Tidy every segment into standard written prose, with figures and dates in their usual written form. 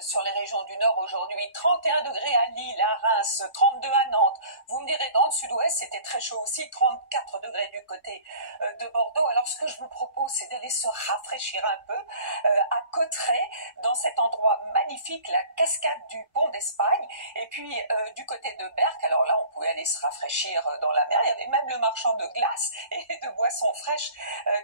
sur les régions du Nord aujourd'hui, 31 degrés à Lille, à Reims, 32 à Nantes. Vous me direz, dans le Sud-Ouest, c'était très chaud aussi, 34 degrés du côté de Bordeaux. Alors, ce que je vous propose, c'est d'aller se rafraîchir un peu à Cauterets, dans cet endroit magnifique, la cascade du Pont d'Espagne. Et puis, du côté de Berck, alors là, on pouvait aller se rafraîchir dans la mer. Il y avait même le marchand de glace et de boissons fraîches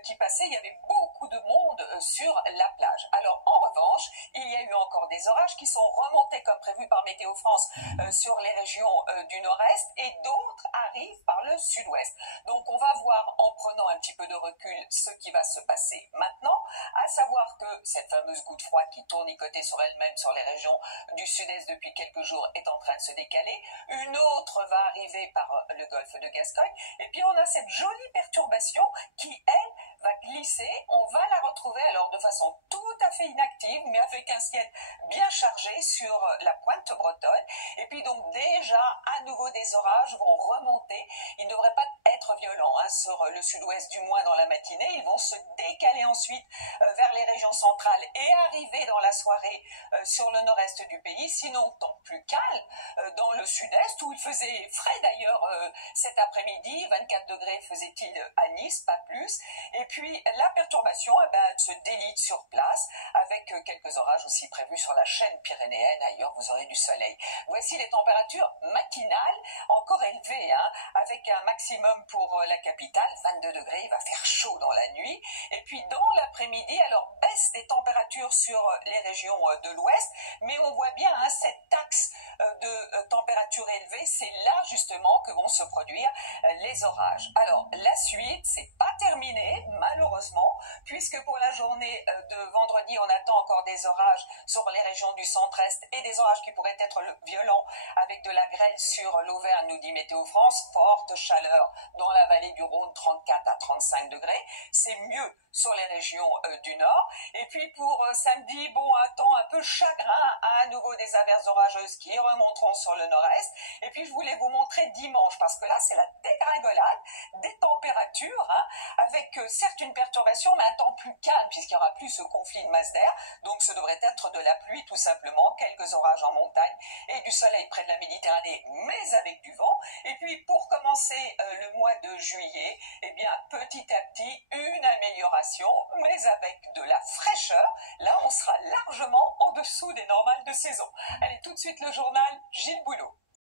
qui passait. Il y avait beaucoup de monde sur la plage. Alors, en revanche, il y a eu encore des orages qui sont remontés comme prévu par Météo France sur les régions du nord-est et d'autres arrivent par le sud-ouest. Donc, on va voir en prenant un petit peu de recul ce qui va se passer maintenant, à savoir que cette fameuse goutte froide qui tournicotait sur elle-même sur les régions du sud-est depuis quelques jours est en train de se décaler. Une autre va arriver par le golfe de Gascogne. Et puis, on a cette jolie perturbation qui, elle, va glisser. On va la retrouver alors de façon tout à fait inactive, mais avec un ciel bien chargé sur la pointe bretonne. Et puis donc déjà, à nouveau des orages vont remonter. Ils ne devraient pas être violents sur le sud-ouest, du moins dans la matinée. Ils vont se décaler ensuite vers les régions centrales et arriver dans la soirée sur le nord-est du pays. Sinon, temps plus calme dans le sud-est, où il faisait frais d'ailleurs cet après-midi. 24 degrés faisait-il à Nice, pas plus. Et puis la perturbation se délite sur place avec quelques orages aussi prévus sur la chaîne pyrénéenne. Ailleurs, vous aurez du soleil. Voici les températures matinales encore élevées, avec un maximum pour la capitale, 22 degrés. Il va faire chaud dans la nuit. Et puis dans l'après-midi, alors baisse des températures sur les régions de l'ouest, mais on voit bien cet axe de température élevée. C'est là justement que vont se produire les orages. Alors la suite, c'est pas terminé malheureusement, puisque pour la journée de vendredi, on attend encore des orages sur les régions du centre-est et des orages qui pourraient être violents avec de la grêle sur l'Auvergne, nous dit Météo France. Forte chaleur dans la vallée du Rhône, 34 à 35 degrés. C'est mieux sur les régions du nord. Et puis pour samedi, un temps un peu chagrin, à nouveau des averses orageuses qui remonteront sur le nord-est. Et puis je voulais vous montrer dimanche, parce que là c'est la dégringolade des températures, avec certes une perturbation, mais un temps plus calme, puisqu'il n'y aura plus ce conflit de masse d'air. Donc ce devrait être de la pluie tout simplement, quelques orages en montagne et du soleil près de la Méditerranée, mais avec du vent. Et puis pour commencer le mois de juillet, petit à petit, une amélioration, mais avec de la fraîcheur. Là, on sera largement en dessous des normales de saison. Allez, tout de suite le journal, Gilles Boulot.